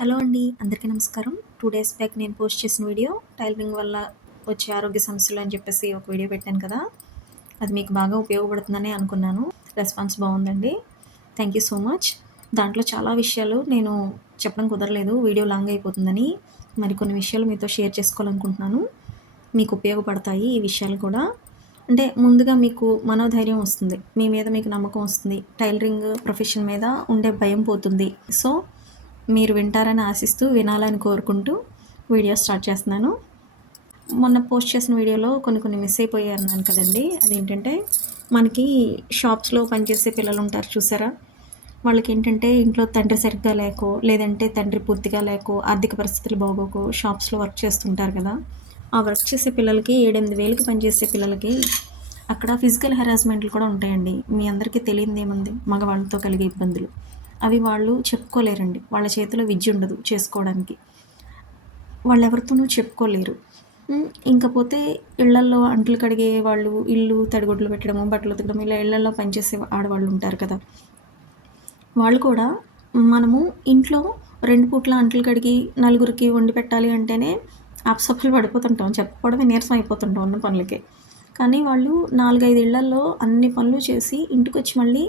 Hello అండి అందరికీ నమస్కారం. టూ డేస్ బ్యాక్ నేను పోస్ట్ చేసిన వీడియో టైలరింగ్ వల్ల వచ్చే ఆరోగ్య సమస్యలు అని చెప్పేసి ఒక వీడియో పెట్టాను కదా. అది మీకు బాగా ఉపయోగపడుతుందని అనుకున్నాను. రెస్పాన్స్ బాగుందండి. థ్యాంక్ యూ సో మచ్ దాంట్లో చాలా విషయాలు నేను చెప్పడం కుదరలేదు. వీడియో లాంగ్ అయిపోతుందని మరి కొన్ని విషయాలు మీతో షేర్ చేసుకోవాలనుకుంటున్నాను. మీకు ఉపయోగపడతాయి ఈ విషయాలు కూడా. అంటే ముందుగా మీకు మనోధైర్యం వస్తుంది. మీ మీద మీకు నమ్మకం వస్తుంది. టైలరింగ్ ప్రొఫెషన్ మీద ఉండే భయం పోతుంది. సో మీరు వింటారని ఆశిస్తూ వినాలని కోరుకుంటూ వీడియో స్టార్ట్ చేస్తున్నాను. మొన్న పోస్ట్ చేసిన వీడియోలో కొన్ని కొన్ని మిస్ అయిపోయాయి అన్నాను కదండి. అదేంటంటే మనకి షాప్స్లో పనిచేసే పిల్లలు ఉంటారు చూసారా? వాళ్ళకి ఏంటంటే ఇంట్లో తండ్రి సరిగ్గా లేకో లేదంటే తండ్రి పూర్తిగా లేకో ఆర్థిక పరిస్థితులు బాగోకో షాప్స్లో వర్క్ చేస్తుంటారు కదా. ఆ వర్క్ చేసే పిల్లలకి ఏడెనిమిది వేలకి పనిచేసే పిల్లలకి అక్కడ ఫిజికల్ హెరాస్మెంట్లు కూడా ఉంటాయండి. మీ అందరికీ తెలియదు ఏముంది మగవాళ్ళతో కలిగే ఇబ్బందులు. అవి వాళ్ళు చెప్పుకోలేరండి. వాళ్ళ చేతిలో విద్య ఉండదు చేసుకోవడానికి. వాళ్ళు ఎవరితోనూ చెప్పుకోలేరు ఇంకపోతే ఇళ్ళల్లో అంట్లు కడిగే వాళ్ళు ఇల్లు తడిగొడ్లు పెట్టడము బట్టలు ఉతకడం ఇలా ఇళ్ళల్లో పనిచేసే ఆడవాళ్ళు ఉంటారు కదా. వాళ్ళు కూడా మనము ఇంట్లో రెండు పూట్ల అంట్లు కడిగి నలుగురికి వండి పెట్టాలి అంటేనే అప్సఫలు పడిపోతుంటాం. చెప్పడమే నీరసం అయిపోతుంటాం అన్న పనులకి. కానీ వాళ్ళు నాలుగైదు ఇళ్ళల్లో అన్ని పనులు చేసి ఇంటికి వచ్చి మళ్ళీ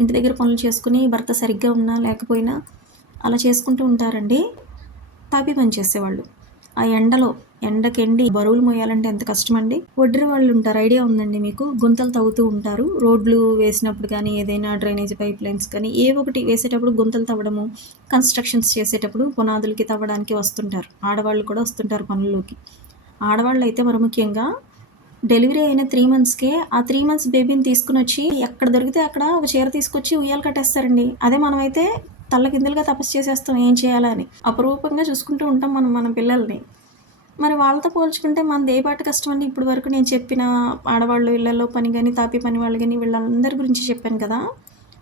ఇంటి దగ్గర పనులు చేసుకుని భర్త సరిగ్గా ఉన్నా లేకపోయినా అలా చేసుకుంటూ ఉంటారండి. తాపి పని చేసేవాళ్ళు. ఆ ఎండలో ఎండకెండి బరువులు మోయాలంటే ఎంత కష్టం అండి వాళ్ళు ఉంటారు. ఐడియా ఉందండి మీకు? గుంతలు తవ్వుతూ ఉంటారు. రోడ్లు వేసినప్పుడు కానీ ఏదైనా డ్రైనేజ్ పైప్ లైన్స్ కానీ ఏ ఒకటి వేసేటప్పుడు గుంతలు తవ్వడము కన్స్ట్రక్షన్స్ చేసేటప్పుడు పునాదులకి తవ్వడానికి వస్తుంటారు. ఆడవాళ్ళు కూడా వస్తుంటారు పనుల్లోకి. ఆడవాళ్ళు అయితే మరి ముఖ్యంగా డెలివరీ అయిన త్రీ మంత్స్కే ఆ త్రీ మంత్స్ బేబీని తీసుకుని వచ్చి ఎక్కడ దొరికితే అక్కడ ఒక చీర తీసుకొచ్చి ఉయ్యాలు కట్టేస్తారండి. అదే మనమైతే తల్లకిందులుగా తపస్సు చేసేస్తాం ఏం చేయాలని అపరూపంగా చూసుకుంటూ ఉంటాం మనం మన పిల్లల్ని. మరి వాళ్ళతో పోల్చుకుంటే మనది ఏ పాట కష్టం అండి. ఇప్పుడు వరకు నేను చెప్పిన ఆడవాళ్ళు ఇళ్ళలో పని కానీ తాపి పని వాళ్ళు కానీ వీళ్ళందరి గురించి చెప్పాను కదా.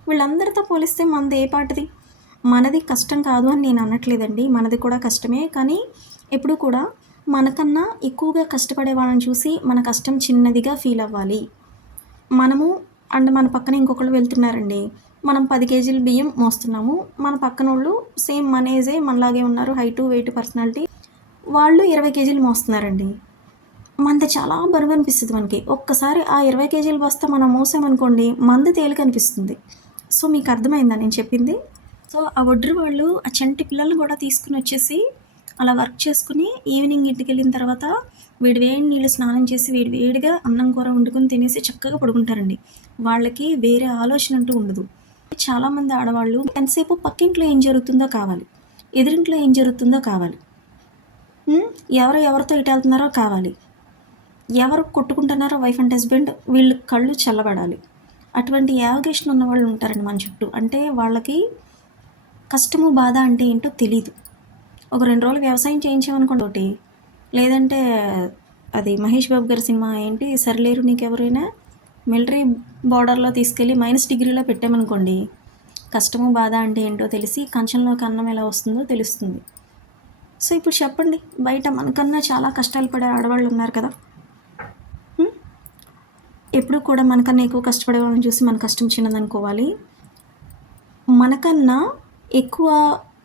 వీళ్ళందరితో పోలిస్తే మనది ఏ పాటది మనది కష్టం కాదు అని నేను అనట్లేదండి. మనది కూడా కష్టమే. కానీ ఎప్పుడు కూడా మనకన్నా ఎక్కువగా కష్టపడే వాళ్ళని చూసి మన కష్టం చిన్నదిగా ఫీల్ అవ్వాలి. మనము అండ్ మన పక్కన ఇంకొకళ్ళు వెళ్తున్నారండి. మనం పది కేజీలు బియ్యం మోస్తున్నాము. మన పక్కన వాళ్ళు సేమ్ మన ఏజే మనలాగే ఉన్నారు హైటు వెయిట్ పర్సనాలిటీ. వాళ్ళు ఇరవై కేజీలు మోస్తున్నారండి. మనది చాలా బరువు అనిపిస్తుంది మనకి. ఒక్కసారి ఆ ఇరవై కేజీలు బస్తా మనం మోసామనుకోండి మంది తేలిక అనిపిస్తుంది. సో మీకు అర్థమైందా నేను చెప్పింది? సో ఆ ఒడ్రు వాళ్ళు ఆ చంటి పిల్లల్ని కూడా తీసుకుని వచ్చేసి అలా వర్క్ చేసుకుని ఈవినింగ్ ఇంటికి వెళ్ళిన తర్వాత వేడి వేడి నీళ్ళు స్నానం చేసి వేడి వేడిగా అన్నం కూర వండుకొని తినేసి చక్కగా పడుకుంటారండి. వాళ్ళకి వేరే ఆలోచన అంటూ ఉండదు. చాలామంది ఆడవాళ్ళు ఎంతసేపు పక్కింట్లో ఏం జరుగుతుందో కావాలి. ఎదురింట్లో ఏం జరుగుతుందో కావాలి. ఎవరు ఎవరితో ఇటు వెళ్తున్నారో కావాలి. ఎవరు కొట్టుకుంటున్నారో వైఫ్ అండ్ హస్బెండ్ వీళ్ళు కళ్ళు చల్లబడాలి. అటువంటి యావగేషన్ ఉన్న వాళ్ళు ఉంటారండి మన చుట్టూ. అంటే వాళ్ళకి కష్టము బాధ అంటే ఏంటో తెలీదు. ఒక రెండు రోజులు వ్యవసాయం చేయించామనుకోండి ఒకటి. లేదంటే అది మహేష్ బాబు గారి సినిమా ఏంటి? సరిలేరు నీకెవరైనా మిలిటరీ బార్డర్లో తీసుకెళ్ళి మైనస్ డిగ్రీలో పెట్టామనుకోండి కష్టము బాధ అంటే ఏంటో తెలిసి కంచంలోకి అన్నం ఎలా వస్తుందో తెలుస్తుంది. సో ఇప్పుడు చెప్పండి బయట మనకన్నా చాలా కష్టాలు పడే ఆడవాళ్ళు ఉన్నారు కదా. ఎప్పుడు కూడా మనకన్నా ఎక్కువ కష్టపడే వాళ్ళని చూసి మన కష్టం చిన్నదనుకోవాలి మనకన్నా ఎక్కువ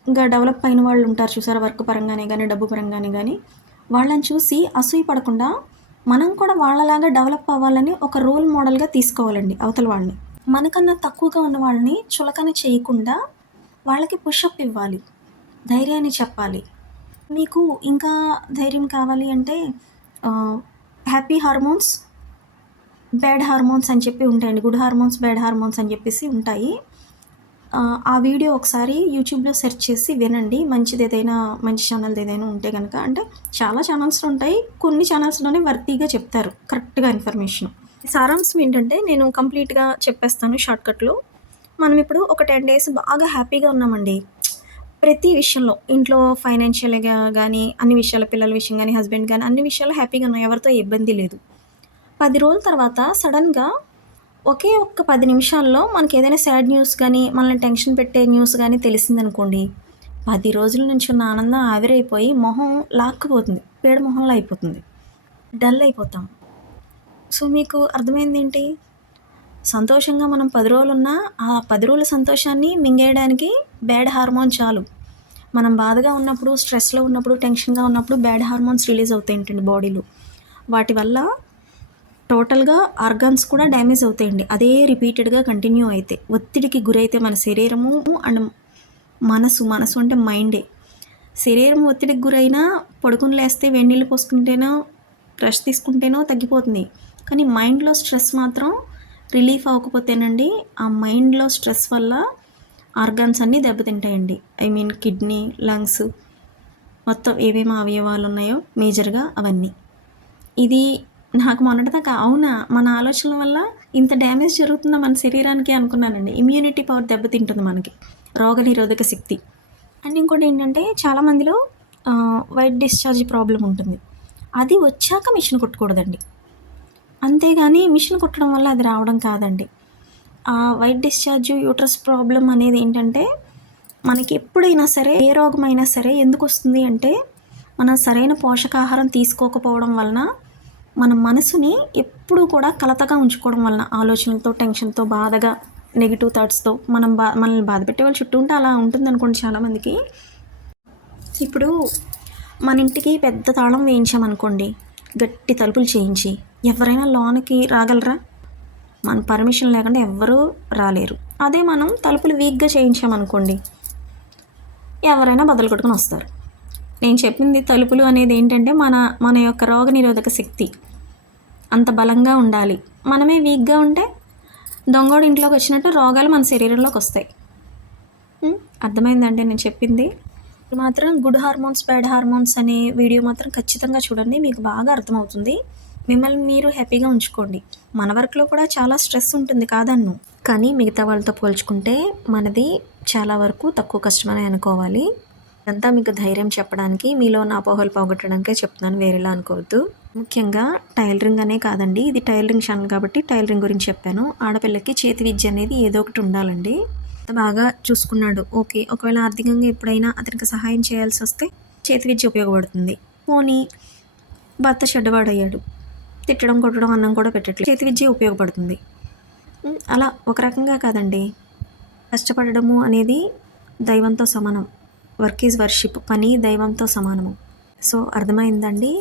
ఇంకా డెవలప్ అయిన వాళ్ళు ఉంటారు చూసారా వర్క్ పరంగానే కానీ డబ్బు పరంగానే కానీ వాళ్ళని చూసి అసూయ పడకుండా మనం కూడా వాళ్ళలాగా డెవలప్ అవ్వాలని ఒక రోల్ మోడల్గా తీసుకోవాలండి అవతల వాళ్ళని. మనకన్నా తక్కువగా ఉన్న వాళ్ళని చులకన చేయకుండా వాళ్ళకి పుషప్ ఇవ్వాలి ధైర్యాన్ని చెప్పాలి. మీకు ఇంకా ధైర్యం కావాలి అంటే హ్యాపీ హార్మోన్స్ బ్యాడ్ హార్మోన్స్ అని చెప్పి ఉంటాయండి. గుడ్ హార్మోన్స్ బ్యాడ్ హార్మోన్స్ అని చెప్పేసి ఉంటాయి. ఆ వీడియో ఒకసారి యూట్యూబ్లో సెర్చ్ చేసి వినండి. మంచిది ఏదైనా మంచి ఛానల్ ఏదైనా ఉంటే కనుక అంటే చాలా ఛానల్స్లో ఉంటాయి. కొన్ని ఛానల్స్లోనే వర్తీగా చెప్తారు కరెక్ట్గా ఇన్ఫర్మేషన్. సారాంశం ఏంటంటే నేను కంప్లీట్గా చెప్పేస్తాను షార్ట్కట్లో. మనం ఇప్పుడు ఒక టెన్ డేస్ బాగా హ్యాపీగా ఉన్నామండి. ప్రతి విషయంలో ఇంట్లో ఫైనాన్షియల్గా కానీ అన్ని విషయాల పిల్లల విషయం కానీ హస్బెండ్ కానీ అన్ని విషయాలు హ్యాపీగా ఉన్నాయి ఎవరితో ఇబ్బంది లేదు. పది రోజుల తర్వాత సడన్గా ఒకే ఒక్క పది నిమిషాల్లో మనకి ఏదైనా సాడ్ న్యూస్ కానీ మనల్ని టెన్షన్ పెట్టే న్యూస్ కానీ తెలిసిందనుకోండి పది రోజుల నుంచి ఉన్న ఆనందం ఆవిరైపోయి మొహం లాక్కుపోతుంది పేడ మొహంలో అయిపోతుంది డల్ అయిపోతాం. సో మీకు అర్థమైంది ఏంటి సంతోషంగా మనం పది రోజులు ఉన్నా ఆ పది రోజుల సంతోషాన్ని మింగేయడానికి బ్యాడ్ హార్మోన్ చాలు. మనం బాధగా ఉన్నప్పుడు స్ట్రెస్లో ఉన్నప్పుడు టెన్షన్గా ఉన్నప్పుడు బ్యాడ్ హార్మోన్స్ రిలీజ్ అవుతాయంటండి బాడీలో? వాటి వల్ల టోటల్గా ఆర్గాన్స్ కూడా డ్యామేజ్ అవుతాయండి. అదే రిపీటెడ్గా కంటిన్యూ అయితే. ఒత్తిడికి గురైతే మన శరీరము అండ్ మనసు మనసు అంటే మైండే. శరీరం ఒత్తిడికి గురైనా పడుకుని లేస్తే వెన్నీళ్ళు పోసుకుంటేనో బ్రష్ తీసుకుంటేనో తగ్గిపోతుంది. కానీ మైండ్లో స్ట్రెస్ మాత్రం రిలీఫ్ అవ్వకపోతేనండి ఆ మైండ్లో స్ట్రెస్ వల్ల ఆర్గాన్స్ అన్నీ దెబ్బతింటాయండి. ఐ మీన్ కిడ్నీ లంగ్స్ మొత్తం ఏమేమి అవయవాలు ఉన్నాయో మేజర్గా అవన్నీ. ఇది నాకు మొన్నటిదాకా అవునా? మన ఆలోచనల వల్ల ఇంత డ్యామేజ్ జరుగుతుందా మన శరీరానికి అనుకున్నానండి. ఇమ్యూనిటీ పవర్ దెబ్బతింటుంది మనకి. రోగనిరోధక శక్తి. అండ్ ఇంకోటి ఏంటంటే చాలామందిలో వైట్ డిశ్చార్జ్ ప్రాబ్లం ఉంటుంది. అది వచ్చాక మిషన్ కొట్టకూడదండి. అంతేగాని మిషన్ కుట్టడం వల్ల అది రావడం కాదండి. ఆ వైట్ డిశ్చార్జ్ యూట్రస్ ప్రాబ్లం అనేది ఏంటంటే మనకి ఎప్పుడైనా సరే ఏ రోగమైనా సరే ఎందుకు వస్తుంది అంటే మనం సరైన పోషకాహారం తీసుకోకపోవడం వలన మన మనసుని ఎప్పుడూ కూడా కలతగా ఉంచుకోవడం వలన ఆలోచనలతో టెన్షన్తో బాధగా నెగిటివ్ థాట్స్తో మనం బా మనల్ని బాధ పెట్టే వాళ్ళు చుట్టూ ఉంటే అలా ఉంటుంది అనుకోండి చాలామందికి. ఇప్పుడు మన ఇంటికి పెద్ద తాళం వేయించామనుకోండి గట్టి తలుపులు చేయించి ఎవరైనా లోనికి రాగలరా? మన పర్మిషన్ లేకుండా ఎవ్వరూ రాలేరు. అదే మనం తలుపులు వీక్గా చేయించామనుకోండి ఎవరైనా బదులు కొట్టుకుని వస్తారు. నేను చెప్పింది తలుపులు అనేది ఏంటంటే మన మన యొక్క రోగ నిరోధక శక్తి. అంత బలంగా ఉండాలి. మనమే వీక్గా ఉంటే దొంగోడు ఇంట్లోకి వచ్చినట్టు రోగాలు మన శరీరంలోకి వస్తాయి. అర్థమైందంటే నేను చెప్పింది? మాత్రం గుడ్ హార్మోన్స్ బ్యాడ్ హార్మోన్స్ అనే వీడియో మాత్రం ఖచ్చితంగా చూడండి. మీకు బాగా అర్థమవుతుంది. మిమ్మల్ని మీరు హ్యాపీగా ఉంచుకోండి. మన వర్క్లో కూడా చాలా స్ట్రెస్ ఉంటుంది కాదన్ను. కానీ మిగతా వాళ్ళతో పోల్చుకుంటే మనది చాలా వరకు తక్కువ కష్టమని అనుకోవాలి. ఇదంతా మీకు ధైర్యం చెప్పడానికి మీలో ఉన్న అపోహలు పోగొట్టడానికే చెప్తున్నాను వేరేలా అనుకోవద్దు. ముఖ్యంగా టైలరింగ్ అనే కాదండి ఇది టైలరింగ్ ఛానల్ కాబట్టి టైలరింగ్ గురించి చెప్పాను. ఆడపిల్లకి చేతి విద్య అనేది ఏదో ఒకటి ఉండాలండి. బాగా చూసుకున్నాడు ఓకే. ఒకవేళ ఆర్థికంగా ఎప్పుడైనా అతనికి సహాయం చేయాల్సి వస్తే చేతి విద్య ఉపయోగపడుతుంది. పోనీ భర్త చెడ్డవాడయ్యాడు తిట్టడం కొట్టడం అన్నం కూడా పెట్టట్లేదు చేతి విద్య ఉపయోగపడుతుంది. అలా ఒక రకంగా కాదండి. కష్టపడడము అనేది దైవంతో సమానం. వర్క్ ఈజ్ వర్షిప్ పని దైవంతో సమానము. సో అర్థమైందండి?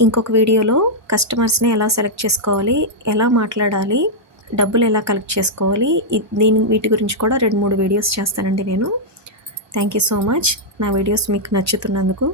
ఇంకొక వీడియోలో కస్టమర్స్ని ఎలా సెలెక్ట్ చేసుకోవాలి ఎలా మాట్లాడాలి డబ్బులు ఎలా కలెక్ట్ చేసుకోవాలి దీని వీటి గురించి కూడా రెండు మూడు వీడియోస్ చేస్తానండి నేను. Thank you so much. నా వీడియోస్ మీకు నచ్చుతున్నందుకు.